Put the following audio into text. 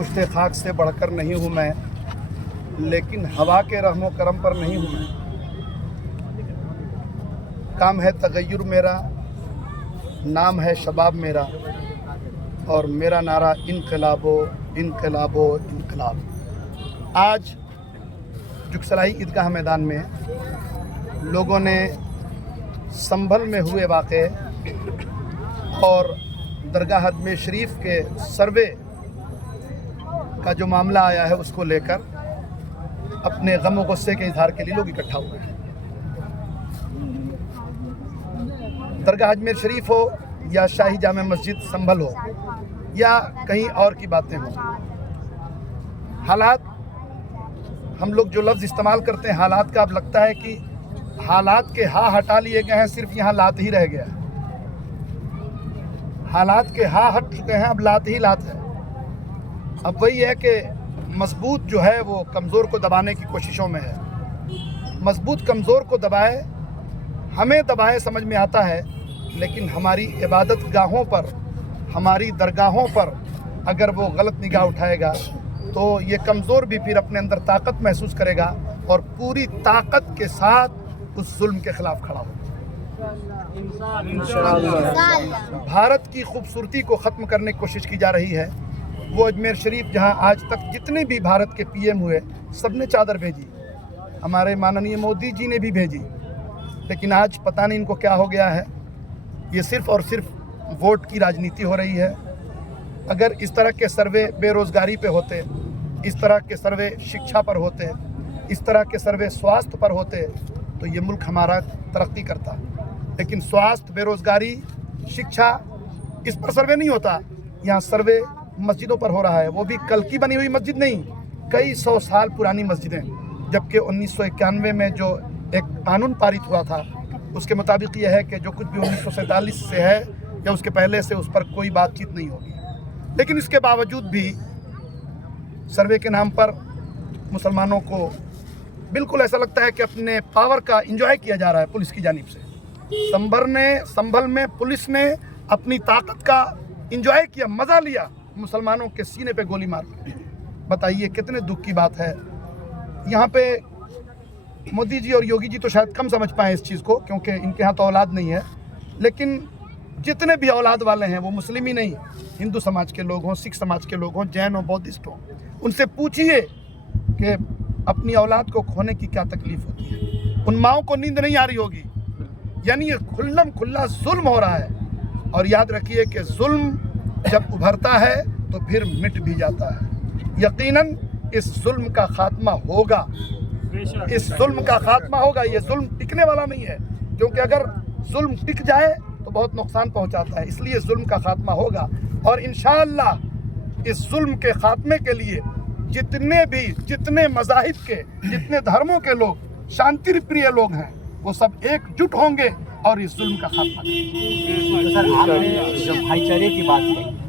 पुश्त खाक से बढ़कर नहीं हूँ मैं, लेकिन हवा के रहमो करम पर नहीं हूँ मैं। काम है तगय्युर मेरा, नाम है शबाब मेरा, और मेरा नारा इनकलाबो इनकलाबो इनकलाब। आज जुगसलाई ईदगाह मैदान में लोगों ने संभल में हुए वाक़े और दरगाह हजमे शरीफ के सर्वे का जो मामला आया है उसको लेकर अपने गम और गुस्से के इजहार के लिए लोग इकट्ठा हुए हैं। दरगाह अजमेर शरीफ हो या शाही जामे मस्जिद संभल हो या कहीं और की बातें हों, हालात, हम लोग जो लफ्ज़ इस्तेमाल करते हैं हालात का, अब लगता है कि हालात के हा हटा लिए गए हैं, सिर्फ यहाँ लात ही रह गया। हालात के हा हट चुके हैं, अब लात ही लात है। अब वही है कि मजबूत जो है वो कमज़ोर को दबाने की कोशिशों में है। मजबूत कमज़ोर को दबाए, हमें दबाए समझ में आता है, लेकिन हमारी इबादत गाहों पर, हमारी दरगाहों पर अगर वो गलत निगाह उठाएगा तो ये कमज़ोर भी फिर अपने अंदर ताकत महसूस करेगा और पूरी ताकत के साथ उस जुल्म के ख़िलाफ़ खड़ा होगा। भारत की खूबसूरती को ख़त्म करने की कोशिश की जा रही है। वो अजमेर शरीफ जहां आज तक जितने भी भारत के पीएम हुए सब ने चादर भेजी, हमारे माननीय मोदी जी ने भी भेजी, लेकिन आज पता नहीं इनको क्या हो गया है। ये सिर्फ़ और सिर्फ वोट की राजनीति हो रही है। अगर इस तरह के सर्वे बेरोज़गारी पे होते, इस तरह के सर्वे शिक्षा पर होते, इस तरह के सर्वे स्वास्थ्य पर होते तो ये मुल्क हमारा तरक्की करता। लेकिन स्वास्थ्य, बेरोज़गारी, शिक्षा, इस पर सर्वे नहीं होता। यहाँ सर्वे मस्जिदों पर हो रहा है, वो भी कल की बनी हुई मस्जिद नहीं, कई 100 साल पुरानी मस्जिदें। जबकि 1991 में जो एक कानून पारित हुआ था उसके मुताबिक यह है कि जो कुछ भी 1947 से है या उसके पहले से, उस पर कोई बातचीत नहीं होगी। लेकिन इसके बावजूद भी सर्वे के नाम पर मुसलमानों को बिल्कुल ऐसा लगता है कि अपने पावर का इंजॉय किया जा रहा है पुलिस की जानिब से। संभल में पुलिस ने अपनी ताकत का इंजॉय किया, मज़ा लिया, मुसलमानों के सीने पे गोली मार के। बताइए कितने दुख की बात है। यहाँ पे मोदी जी और योगी जी तो शायद कम समझ पाएँ इस चीज़ को, क्योंकि इनके यहाँ तो औलाद नहीं है, लेकिन जितने भी औलाद वाले हैं वो मुस्लिम ही नहीं, हिंदू समाज के लोग हों, सिख समाज के लोग हों, जैन हो, बौद्धिस्ट हों, उनसे पूछिए कि अपनी औलाद को खोने की क्या तकलीफ़ होती है। उन माओं को नींद नहीं आ रही होगी। यानी ये खुल्लम खुल्ला जुल्म हो रहा है। और याद रखिए कि जुल्म जब उभरता है तो फिर मिट भी जाता है। यकीनन इस जुल्म का खात्मा होगा, इस जुल्म का खात्मा होगा। ये जुल्म टिकने वाला नहीं है, क्योंकि अगर जुल्म टिक जाए तो बहुत नुकसान पहुंचाता है। इसलिए जुल्म का खात्मा होगा और इंशाअल्लाह इस जुल्म के खात्मे के लिए जितने मज़ाहिब के, जितने धर्मों के लोग, शांति प्रिय लोग हैं, वो सब एकजुट होंगे और इस जुल्म का खात्मा करेंगे। तो सर, आपने जब भाईचारे की बात की